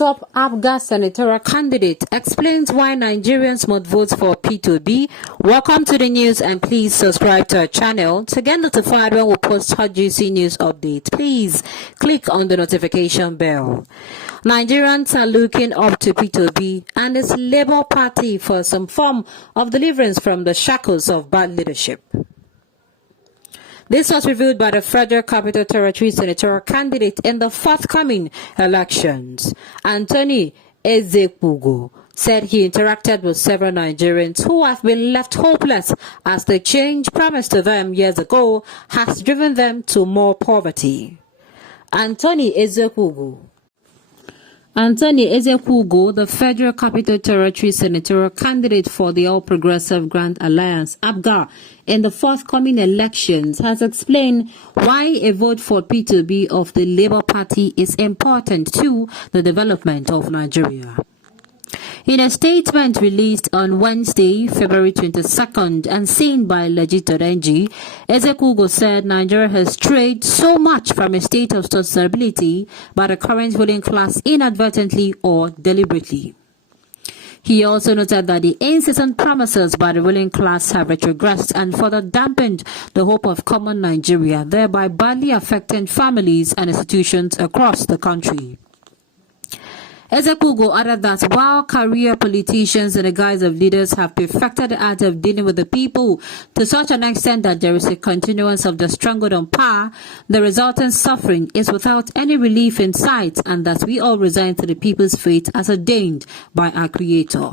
Top Apga Senatorial candidate explains why Nigerians must vote for P2B. Welcome to the news and please subscribe to our channel to get notified when we post hot juicy news updates. Please click on the notification bell. Nigerians are looking up to P2B and its Labour Party for some form of deliverance from the shackles of bad leadership. This was revealed by the Federal Capital Territory Senatorial candidate in the forthcoming elections. Anthony Ezekwogo said he interacted with several Nigerians who have been left hopeless as the change promised to them years ago has driven them to more poverty. Anthony Ezekwogo, the Federal Capital Territory Senatorial candidate for the All Progressive Grand Alliance, Apga, in the forthcoming elections, has explained why a vote for P2B of the Labour Party is important to the development of Nigeria. In a statement released on Wednesday, February 22nd, and seen by Legit.ng, Ezekwogo said Nigeria has strayed so much from a state of sustainability by the current ruling class inadvertently or deliberately. He also noted that the incessant promises by the ruling class have retrogressed and further dampened the hope of common Nigeria, thereby badly affecting families and institutions across the country. Ezekwogo added that while career politicians in the guise of leaders have perfected the art of dealing with the people to such an extent that there is a continuance of the stranglehold on power, the resultant suffering is without any relief in sight, and that we all resign to the people's fate as ordained by our Creator.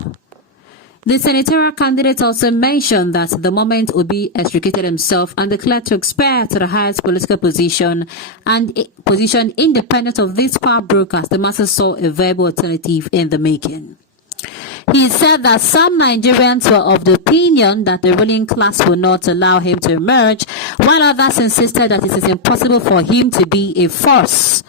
The senatorial candidate also mentioned that the moment Obi extricated himself and declared to aspire to the highest political position and position independent of these power brokers, the masses saw a viable alternative in the making. He said that some Nigerians were of the opinion that the ruling class would not allow him to emerge, while others insisted that it is impossible for him to be a force.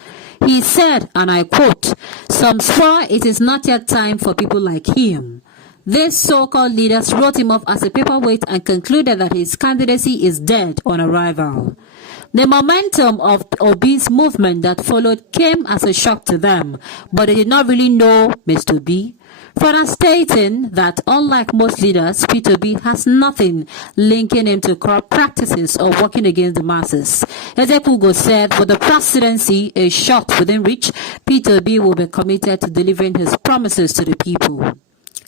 He said, and I quote, "Some swore it is not yet time for people like him." These so-called leaders wrote him off as a paperweight and concluded that his candidacy is dead on arrival. The momentum of Obi's movement that followed came as a shock to them, but they did not really know Mr. B, further stating that unlike most leaders, P2B has nothing linking him to corrupt practices or working against the masses. Ezekwogo said, with the presidency a shot within reach, P2B will be committed to delivering his promises to the people.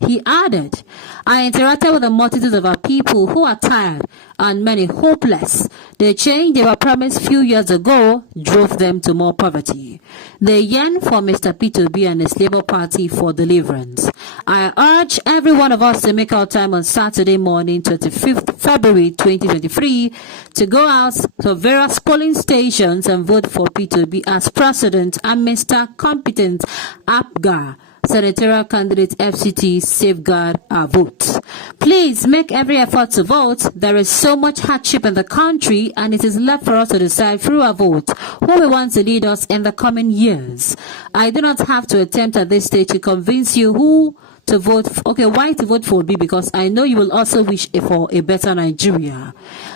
He added, "I interacted with a multitude of our people who are tired and many hopeless. The change they were promised few years ago drove them to more poverty. They yearn for Mr. P2B and his Labour Party for deliverance. I urge every one of us to make our time on Saturday morning, 25th February 2023, to go out to various polling stations and vote for P2B as president and Mr. Competent Apga, Senatorial candidate FCT, safeguard our votes. Please make every effort to vote. There is so much hardship in the country, and it is left for us to decide through our vote who we want to lead us in the coming years. I do not have to attempt at this stage to convince you who to vote for, why to vote for B, because I know you will also wish for a better Nigeria.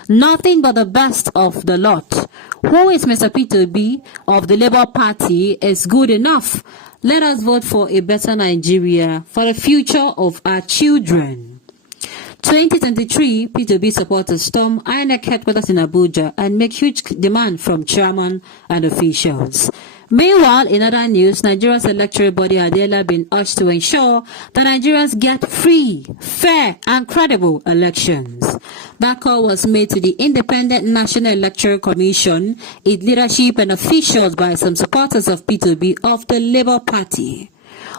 Nothing but the best of the lot. Who is Mr. P2B of the Labour Party is good enough. Let us vote for a better Nigeria for the future of our children." 2023, P2B supporters storm INEC headquarters in Abuja and make huge demand from chairman and officials. Meanwhile, in other news, Nigeria's electoral body had earlier been urged to ensure that Nigerians get free, fair, and credible elections. That call was made to the Independent National Electoral Commission, its leadership and officials by some supporters of P2B of the Labour Party.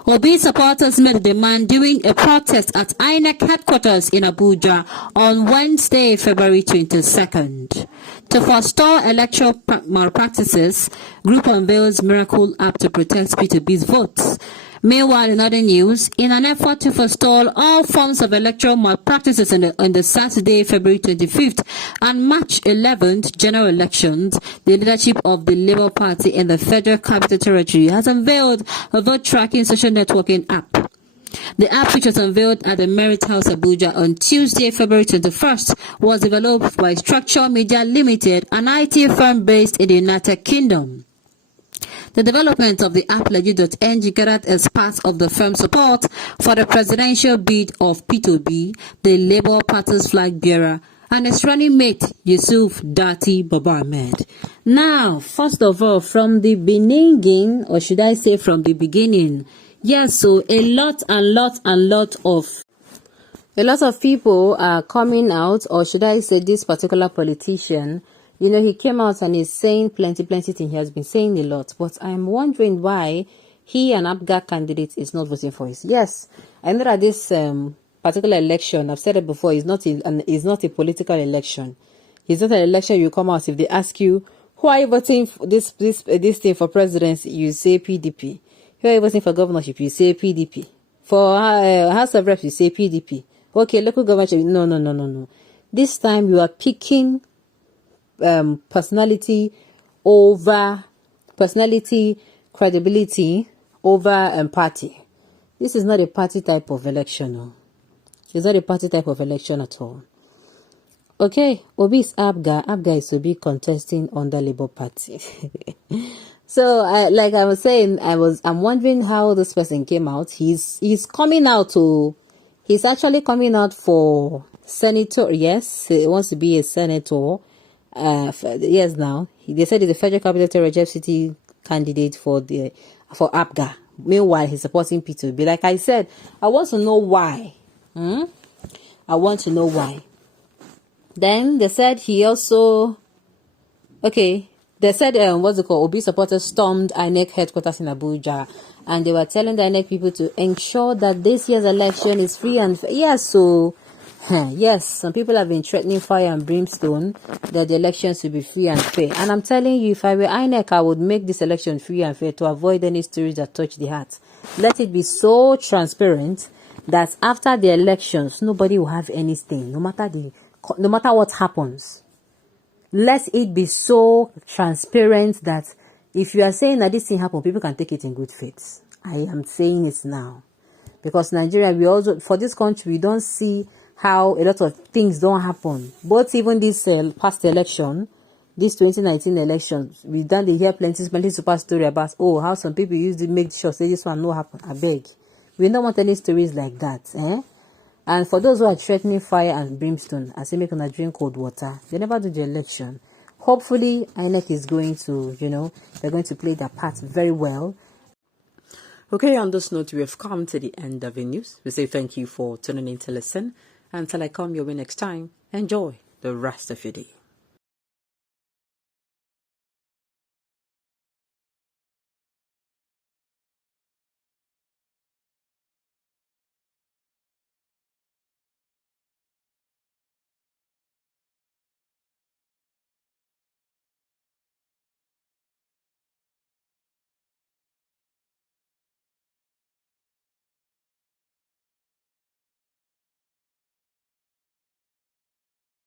Obi supporters made a demand during a protest at INEC headquarters in Abuja on Wednesday, February 22nd. To forestall electoral malpractices, group unveils miracle app to protect P2B's votes. Meanwhile, in other news, in an effort to forestall all forms of electoral malpractices on the Saturday, February 25th and March 11th general elections, the leadership of the Labour Party in the Federal Capital Territory has unveiled a vote tracking social networking app. The app, which was unveiled at the Merit House Abuja on Tuesday, February 21st, was developed by Structure Media Limited, an IT firm based in the United Kingdom. The development of the Apga.ng gathered as part of the firm's support for the presidential bid of P2B, the Labour Party's flag bearer, and its running mate, Yusuf Dati Baba Ahmed. Now, first of all, from the beginning, or should I say from the beginning, yes, so a lot of people are coming out, or should I say this particular politician, you know, he came out and is saying plenty things. He has been saying a lot, but I'm wondering why he an Apga candidate is not voting for his. Yes, I know that this particular election, I've said it before, is not a political election. It's not an election you come out if they ask you who are you voting for this thing for presidency, you say PDP. Who are you voting for governorship, you say PDP. For House of Reps, you say PDP. Okay, local government, no. This time you are picking personality, credibility over party. This is not a party type of election. No. It's not a party type of election at all. Okay, Obi is Apga. Apga is Obi contesting on the Labour Party. So, like I was saying, I'm wondering how this person came out. He's coming out he's actually coming out for senator. Yes, he wants to be a senator. Yes, now they said he's a federal capital territory city candidate for Apga. Meanwhile, he's supporting P2B. Like I said, I want to know why. I want to know why. Then they said he also, okay, they said Obi supporters stormed INEC headquarters in Abuja, and they were telling the INEC people to ensure that this year's election is free and fair. Yes, so yes, some people have been threatening fire and brimstone that the elections will be free and fair. And I'm telling you, if I were INEC, I would make this election free and fair to avoid any stories that touch the heart. Let it be so transparent that after the elections, nobody will have anything, no matter what happens. Let it be so transparent that if you are saying that this thing happened, people can take it in good faith. I am saying it now. Because Nigeria, for this country, we don't see how a lot of things don't happen. But even this past election, this 2019 election, we done hear plenty super story about, how some people used to make sure say this one no happen. I beg. We don't want any stories like that. And for those who are threatening fire and brimstone, I say make them drink cold water. They never do the election. Hopefully, INEC is going to, they're going to play their part very well. Okay, on this note, we have come to the end of the news. We say thank you for tuning in to listen. Until I come your way next time, enjoy the rest of your day.